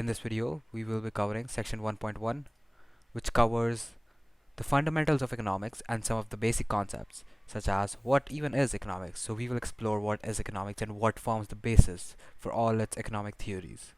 In this video, we will be covering section 1.1, which covers the fundamentals of economics and some of the basic concepts, such as what even is economics. So we will explore what is economics and what forms the basis for all its economic theories.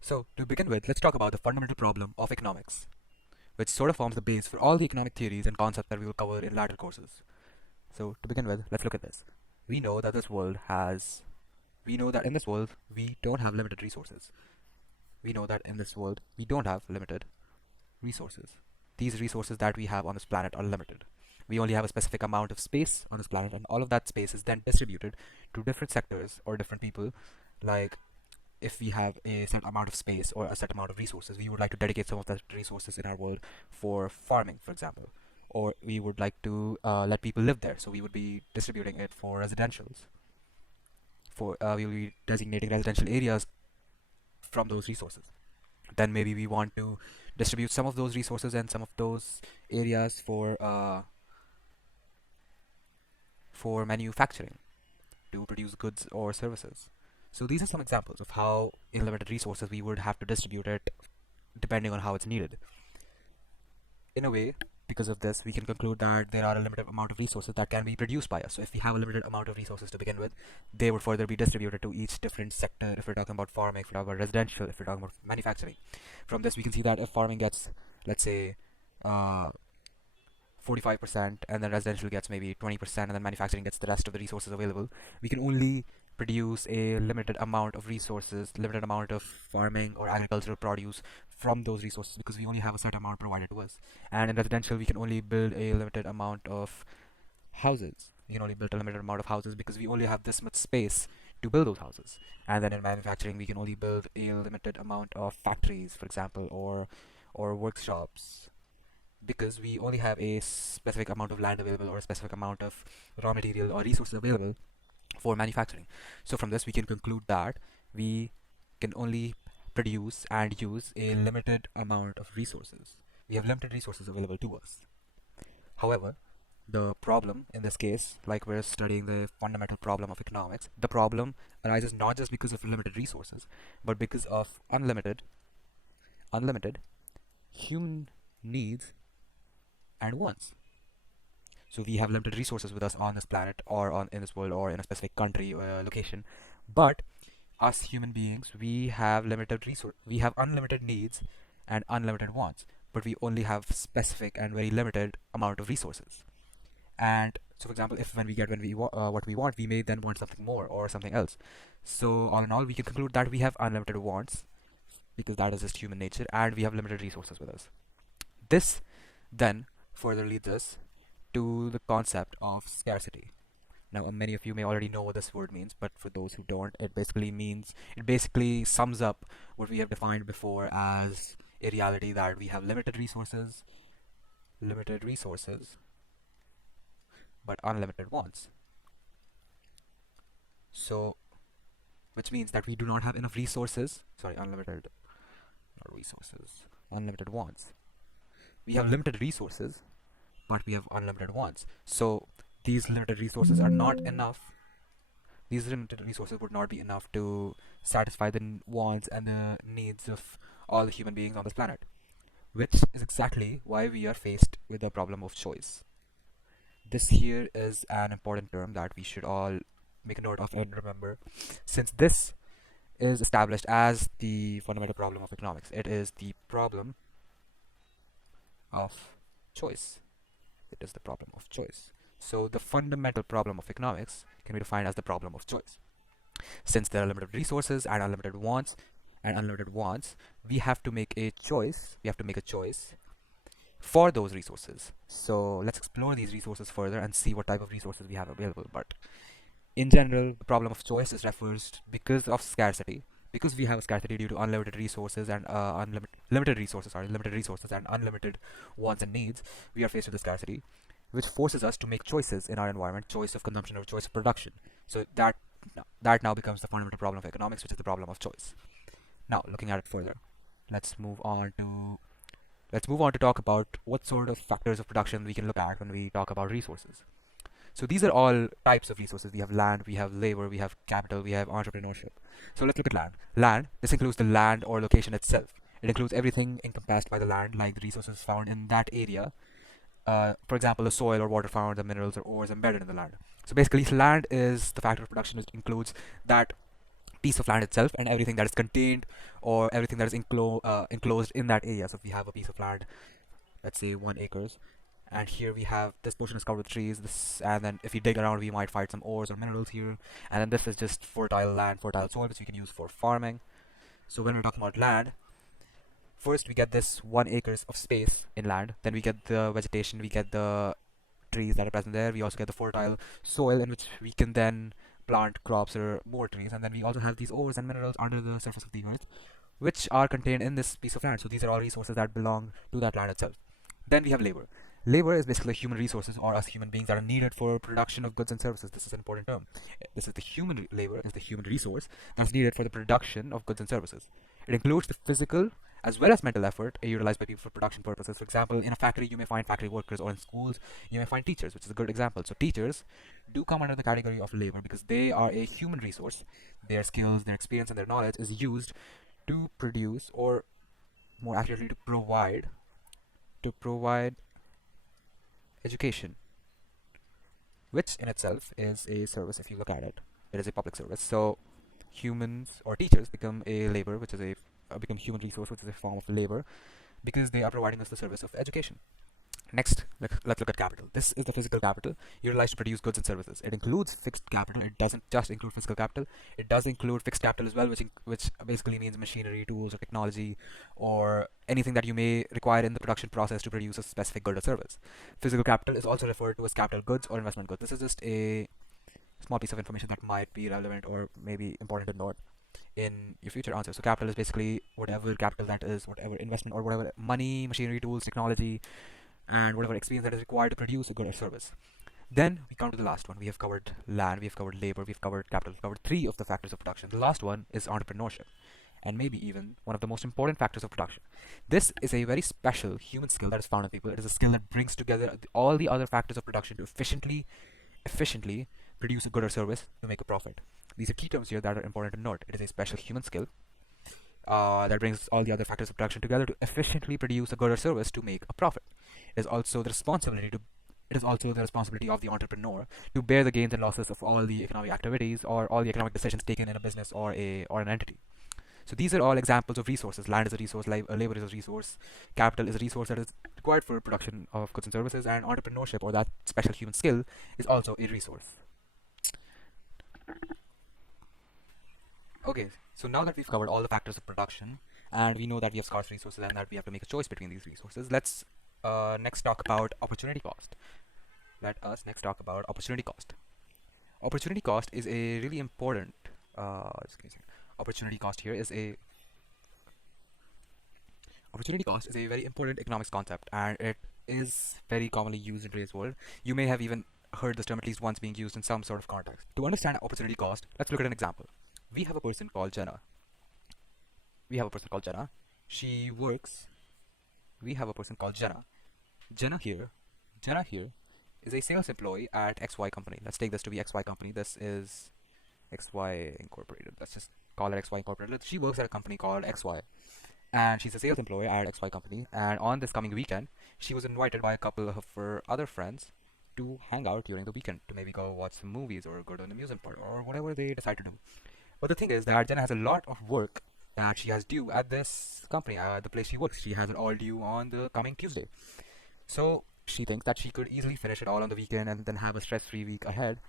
So to begin with, let's talk about the fundamental problem of economics, which sort of forms the base for all the economic theories and concepts that we will cover in later courses. So to begin with, let's look at this. We know that we know that in this world we don't have limited resources. We know that in this world we don't have limited resources. These resources that we have on this planet are limited. We only have a specific amount of space on this planet, and all of that space is then distributed to different sectors or different people. Like, if we have a set amount of space or a set amount of resources, we would like to dedicate some of the resources in our world for farming, for example, or we would like to let people live there, so we would be distributing it for residentials. We will be designating residential areas from those resources. Then maybe we want to distribute some of those resources and some of those areas for manufacturing to produce goods or services. So these are some examples of how in limited resources we would have to distribute it depending on how it's needed. In a way, because of this, we can conclude that there are a limited amount of resources that can be produced by us. So if we have a limited amount of resources to begin with, they would further be distributed to each different sector. If we're talking about farming, if we're talking about residential, if we're talking about manufacturing. From this, we can see that if farming gets, let's say, 45%, and then residential gets maybe 20%, and then manufacturing gets the rest of the resources available, we can only produce a limited amount of resources, limited amount of farming or agricultural produce from those resources, because we only have a certain amount provided to us. And in residential, we can only build a limited amount of houses. We can only build a limited amount of houses because we only have this much space to build those houses. And then in manufacturing, we can only build a limited amount of factories, for example, or workshops, because we only have a specific amount of land available or a specific amount of raw material or resources available for manufacturing. So from this, we can conclude that we can only produce and use a limited amount of resources. We have limited resources available to us. However, the problem in this case, like we're studying the fundamental problem of economics, the problem arises not just because of limited resources, but because of unlimited human needs and wants. So we have limited resources with us on this planet or in this world or in a specific country or location, but us human beings, we have unlimited needs and unlimited wants, but we only have specific and very limited amount of resources. And so, for example, if when we get what we want, we may then want something more or something else. So all in all, we can conclude that we have unlimited wants because that is just human nature, and we have limited resources with us. This then further leads us to the concept of scarcity. Now, many of you may already know what this word means, but for those who don't, it basically sums up what we have defined before as a reality that we have limited resources, but unlimited wants. So, which means that we do not have enough resources, unlimited wants. We have limited resources, but we have unlimited wants. So these limited resources are not enough. These limited resources would not be enough to satisfy the wants and the needs of all the human beings on this planet, which is exactly why we are faced with the problem of choice. This here is an important term that we should all make a note of and remember, since this is established as the fundamental problem of economics. It is the problem of choice. It is the problem of choice. So the fundamental problem of economics can be defined as the problem of choice. Since there are limited resources and unlimited wants, we have to make a choice. We have to make a choice for those resources. So let's explore these resources further and see what type of resources we have available. But in general, the problem of choice is referred because of scarcity. Because we have a scarcity due to unlimited resources and limited resources and unlimited wants and needs, we are faced with the scarcity, which forces us to make choices in our environment, choice of consumption or choice of production. So that now becomes the fundamental problem of economics, which is the problem of choice. Now, looking at it further, let's move on to talk about what sort of factors of production we can look at when we talk about resources. So these are all types of resources. We have land, we have labor, we have capital, we have entrepreneurship. So let's look at land. Land, this includes the land or location itself. It includes everything encompassed by the land, like the resources found in that area. For example, the soil or water found, the minerals or ores embedded in the land. So basically, land is the factor of production, which includes that piece of land itself and everything that is contained or everything that is enclosed in that area. So if we have a piece of land, let's say 1 acres, and here we have this portion is covered with trees, this, and then if we dig around we might find some ores or minerals here, and then this is just fertile land, fertile soil, which we can use for farming. So when we're talking about land, first we get this 1 acres of space in land, then we get the vegetation, we get the trees that are present there, we also get the fertile soil in which we can then plant crops or more trees, and then we also have these ores and minerals under the surface of the earth which are contained in this piece of land. So these are all resources that belong to that land itself. Then we have labor. Labor is basically human resources or us human beings that are needed for production of goods and services. This is an important term. This is the human labor, is the human resource that's needed for the production of goods and services. It includes the physical as well as mental effort utilized by people for production purposes. For example, in a factory you may find factory workers, or in schools you may find teachers, which is a good example. So teachers do come under the category of labor because they are a human resource. Their skills, their experience, and their knowledge is used to produce, or more accurately to provide education, which in itself is a service. If you look at it, it is a public service. So humans or teachers become a labor, which is a become human resource, which is a form of labor, because they are providing us the service of education. Next, let's look at capital. This is the physical capital utilized to produce goods and services. It includes fixed capital. It doesn't just include physical capital. It does include fixed capital as well, which basically means machinery, tools, or technology, or anything that you may require in the production process to produce a specific good or service. Physical capital is also referred to as capital goods or investment goods. This is just a small piece of information that might be relevant or maybe important to note in your future answer. So capital is basically whatever capital that is, whatever investment or whatever money, machinery, tools, technology, and whatever experience that is required to produce a good or service. Then we come to the last one. We have covered land, we have covered labor, we've covered capital, we've covered 3 of the factors of production. The last one is entrepreneurship, and maybe even one of the most important factors of production. This is a very special human skill that is found in people. It is a skill that brings together all the other factors of production to efficiently produce a good or service to make a profit. These are key terms here that are important to note. It is a special human skill that brings all the other factors of production together to efficiently produce a good or service to make a profit. It is also the responsibility of the entrepreneur to bear the gains and losses of all the economic activities or all the economic decisions taken in a business or an entity. So these are all examples of resources. Land is a resource, labor is a resource, capital is a resource that is required for production of goods and services, and entrepreneurship, or that special human skill, is also a resource. Okay, so now that we've covered all the factors of production, and we know that we have scarce resources and that we have to make a choice between these resources, let's next talk about opportunity cost. Let us next talk about opportunity cost. Opportunity cost is a really important. Opportunity cost here is a opportunity cost is a very important economics concept, and it is very commonly used in today's world. You may have even heard this term at least once being used in some sort of context. To understand opportunity cost, let's look at an example. We have a person called Jenna. She works. We have a person called Jenna. Jenna here is a sales employee at XY company. Let's take this to be XY company. This is XY Incorporated. Let's just call it XY Incorporated. She works at a company called XY, and she's a sales employee at XY company. And on this coming weekend, she was invited by a couple of her other friends to hang out during the weekend, to maybe go watch some movies or go to an amusement park or whatever they decide to do. But the thing is that Jenna has a lot of work that she has due at this company, the place she works. She has it all due on the coming Tuesday. So she thinks that she could easily finish it all on the weekend and then have a stress-free week ahead,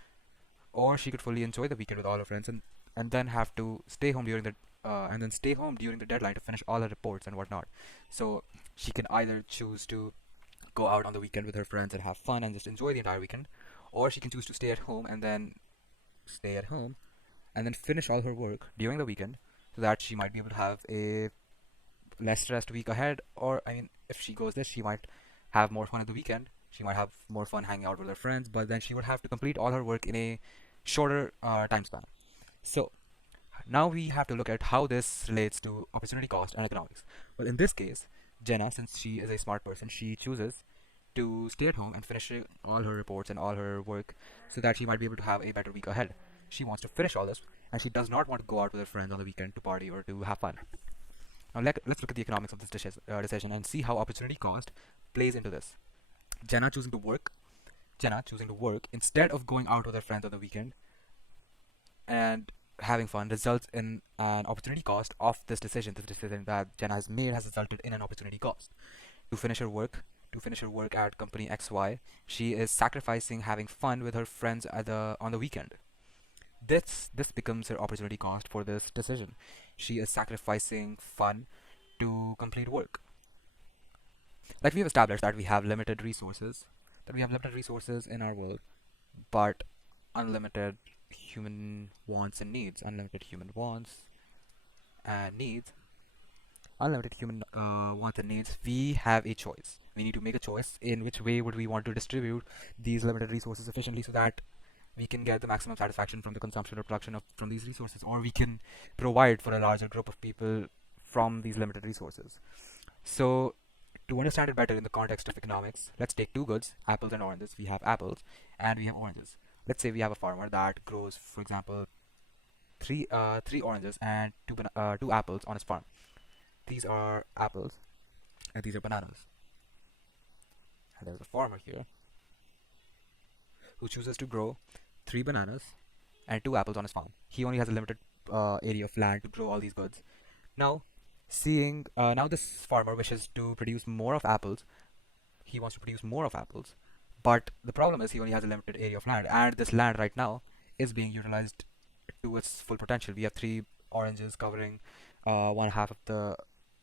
or she could fully enjoy the weekend with all her friends and then have to stay home during the deadline to finish all her reports and whatnot. So she can either choose to go out on the weekend with her friends and have fun and just enjoy the entire weekend, or she can choose to stay at home and then finish all her work during the weekend, so that she might be able to have a less stressed week ahead. Or I mean, if she goes this, she might have more fun at the weekend. She might have more fun hanging out with her friends, but then she would have to complete all her work in a shorter time span. So now we have to look at how this relates to opportunity cost and economics. Well, in this case, Jenna, since she is a smart person, she chooses to stay at home and finish all her reports and all her work so that she might be able to have a better week ahead. She wants to finish all this and she does not want to go out with her friends on the weekend to party or to have fun. Now let's look at the economics of this decision and see how opportunity cost plays into this. Jenna choosing to work Jenna choosing to work instead of going out with her friends on the weekend and having fun results in an opportunity cost of this decision. The decision that Jenna has made has resulted in an opportunity cost. To finish her work, to finish her work at company XY, she is sacrificing having fun with her friends on the weekend. This becomes her opportunity cost for this decision. She is sacrificing fun to complete work. Like we have established that we have limited resources in our world, but unlimited human wants and needs, and needs, unlimited human wants and needs. We have a choice. We need to make a choice in which way would we want to distribute these limited resources efficiently so that we can get the maximum satisfaction from the consumption or production from these resources, or we can provide for a larger group of people from these limited resources. So to understand it better in the context of economics, let's take two goods, apples and oranges. We have apples and we have oranges. Let's say we have a farmer that grows, for example, three oranges and two apples on his farm. These are apples and these are bananas. And there's a farmer here who chooses to grow three bananas and two apples on his farm. He only has a limited area of land to grow all these goods. Now, now this farmer wishes to produce more of apples. He wants to produce more of apples, but the problem is he only has a limited area of land, and this land right now is being utilized to its full potential. We have three oranges covering one half of the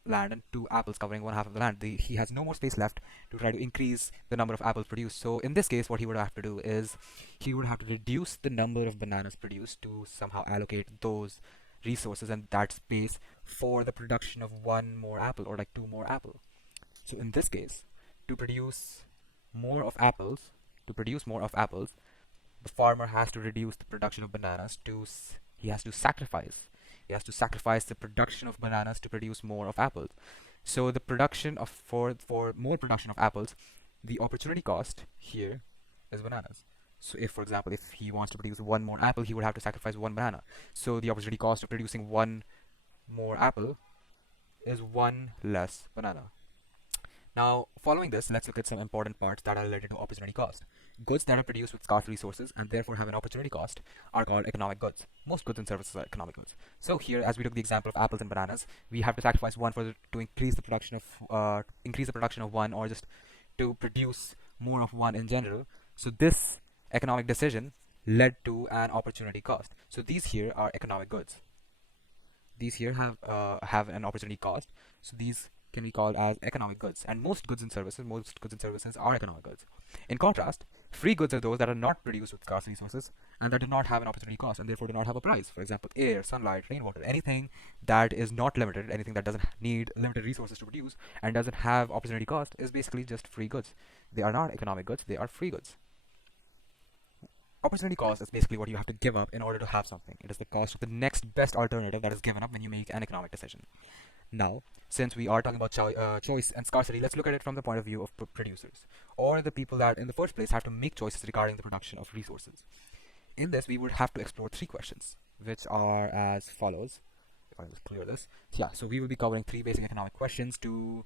land and two apples covering one half of the land. He has no more space left to try to increase the number of apples produced. So in this case, what he would have to do is he would have to reduce the number of bananas produced to somehow allocate those resources and that space for the production of one more apple or like two more apple. So in this case, to produce more of apples, the farmer has to reduce the production of bananas to he has to sacrifice the production of bananas to produce more of apples. So the production of for more production of apples, the opportunity cost here is bananas. So if, for example, if he wants to produce one more apple, he would have to sacrifice one banana. So the opportunity cost of producing one more apple is one less banana. Now, following this, let's look at some important parts that are related to opportunity cost. Goods that are produced with scarce resources and therefore have an opportunity cost are called economic goods. Most goods and services are economic goods. So here, as we took the example of apples and bananas, we have to sacrifice one to increase the production of one, or just to produce more of one in general. So this economic decision led to an opportunity cost. So these here are economic goods. These here have an opportunity cost. So these can be called as economic goods, and most goods and services are economic goods. In contrast, free goods are those that are not produced with scarce resources and that do not have an opportunity cost and therefore do not have a price. For example, air, sunlight, rainwater, anything that is not limited, anything that doesn't need limited resources to produce and doesn't have opportunity cost is basically just free goods. They are not economic goods, they are free goods. Opportunity cost is basically what you have to give up in order to have something. It is the cost of the next best alternative that is given up when you make an economic decision. Now, since we are talking about choice and scarcity, let's look at it from the point of view of producers, or the people that in the first place have to make choices regarding the production of resources. In this, we would have to explore three questions, which are as follows. If I just clear this. Yeah, so we will be covering three basic economic questions to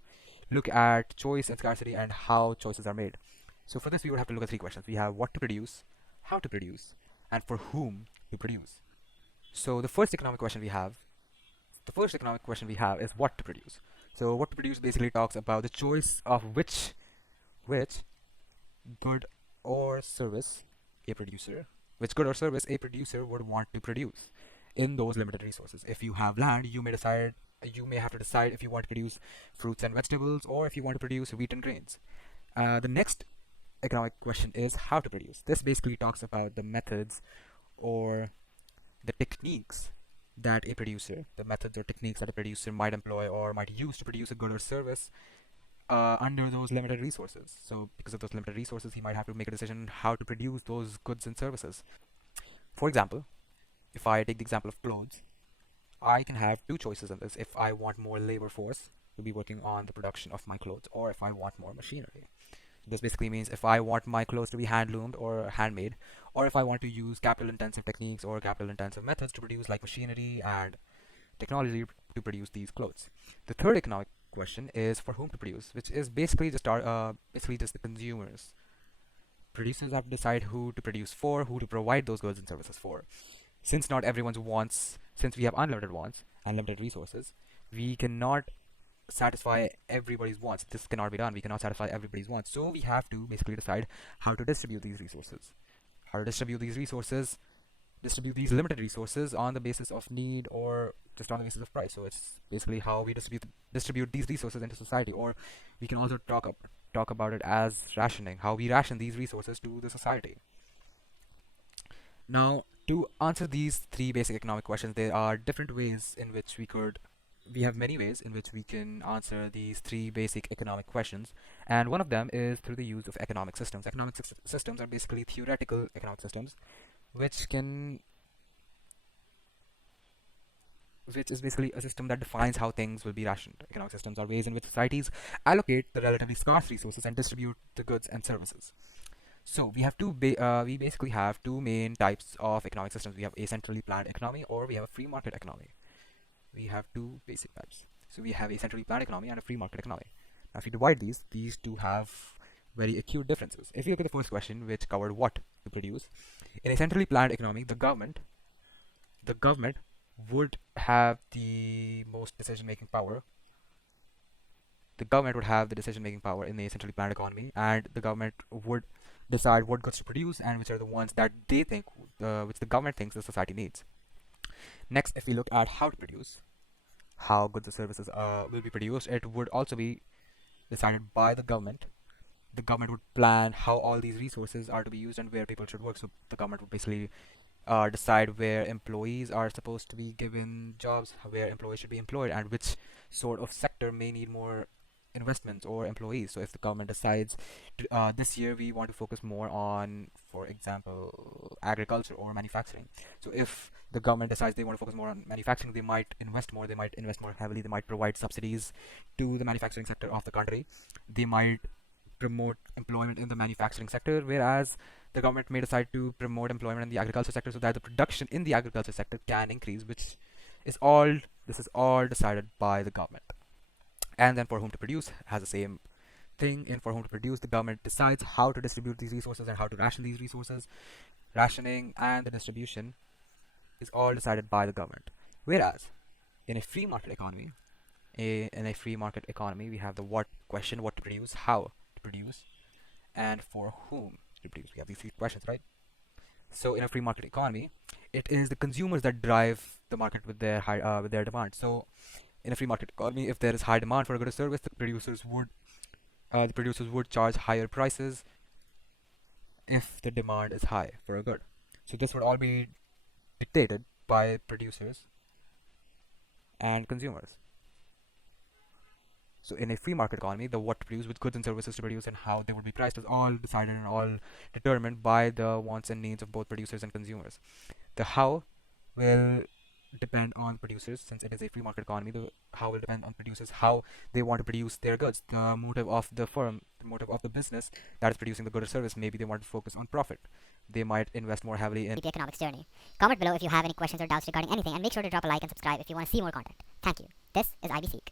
look at choice and scarcity and how choices are made. So for this, we would have to look at three questions. We have what to produce, how to produce, and for whom to produce. So the first economic question we have is what to produce. So what to produce basically talks about the choice of which good or service a producer would want to produce in those limited resources. If you have land, you may have to decide if you want to produce fruits and vegetables or if you want to produce wheat and grains. The next economic question is how to produce. This basically talks about the methods or the techniques that a producer might employ or might use to produce a good or service under those limited resources. So because of those limited resources, he might have to make a decision how to produce those goods and services. For example, if I take the example of clothes, I can have two choices in this. If I want more labor force to be working on the production of my clothes, or if I want more machinery. This basically means if I want my clothes to be hand loomed or handmade, or if I want to use capital intensive techniques or capital intensive methods to produce like machinery and technology to produce these clothes. The third economic question is for whom to produce, which is basically just the consumers. Producers have to decide who to produce for, who to provide those goods and services for. Since not everyone's wants, since we have unlimited wants, unlimited resources, we cannot satisfy everybody's wants. This cannot be done. We cannot satisfy everybody's wants. So we have to basically decide how to distribute these resources. How to distribute these resources, distribute these limited resources on the basis of need or just on the basis of price. So it's basically how we distribute these resources into society, or we can also talk about it as rationing, how we ration these resources to the society. Now, to answer these three basic economic questions, there are different ways in which we have many ways in which we can answer these three basic economic questions, and one of them is through the use of economic systems. Systems are basically theoretical economic systems, which can which is basically a system that defines how things will be rationed. Economic systems are ways in which societies allocate the relatively scarce resources and distribute the goods and services. So we basically have two main types of economic systems. We have a centrally planned economy, or we have a free market economy. We have two basic types. So we have a centrally planned economy and a free market economy. Now, if you divide these two have very acute differences. If you look at the first question, which covered what to produce, in a centrally planned economy, the government would have the most decision-making power. The government would have the decision-making power in a centrally planned economy, and the government would decide what goods to produce and which are the ones that which the government thinks the society needs. Next, if we look at how to produce, how goods or services will be produced, it would also be decided by the government. The government would plan how all these resources are to be used and where people should work. So the government would basically decide where employees are supposed to be given jobs, where employees should be employed, and which sort of sector may need more investments or employees. So if the government decides this year we want to focus more on, for example, agriculture or manufacturing. So if the government decides they want to focus more on manufacturing, they might invest more. They might invest more heavily. They might provide subsidies to the manufacturing sector of the country. They might promote employment in the manufacturing sector, whereas the government may decide to promote employment in the agriculture sector so that the production in the agriculture sector can increase, which is all this is all decided by the government. And then for whom to produce has the same thing. In for whom to produce, the government decides how to distribute these resources and how to ration these resources. Rationing and the distribution is all decided by the government. Whereas in a free market economy, we have the what question, what to produce, how to produce, and for whom to produce. We have these three questions, right? So in a free market economy, it is the consumers that drive the market with their demand. So in a free market economy, if there is high demand for a good or service, the producers would charge higher prices if the demand is high for a good. So this would all be dictated by producers and consumers. So in a free market economy, the what to produce, with goods and services to produce, and how they would be priced is all decided and all determined by the wants and needs of both producers and consumers. The how will depend on producers, since it is a free market economy. The how will depend on producers, how they want to produce their goods. The motive of the firm, the motive of the business that is producing the good or service, maybe they want to focus on profit. They might invest more heavily in IBDP Economics journey. Comment below if you have any questions or doubts regarding anything, and make sure to drop a like and subscribe if you want to see more content. Thank you. This is IB Seek.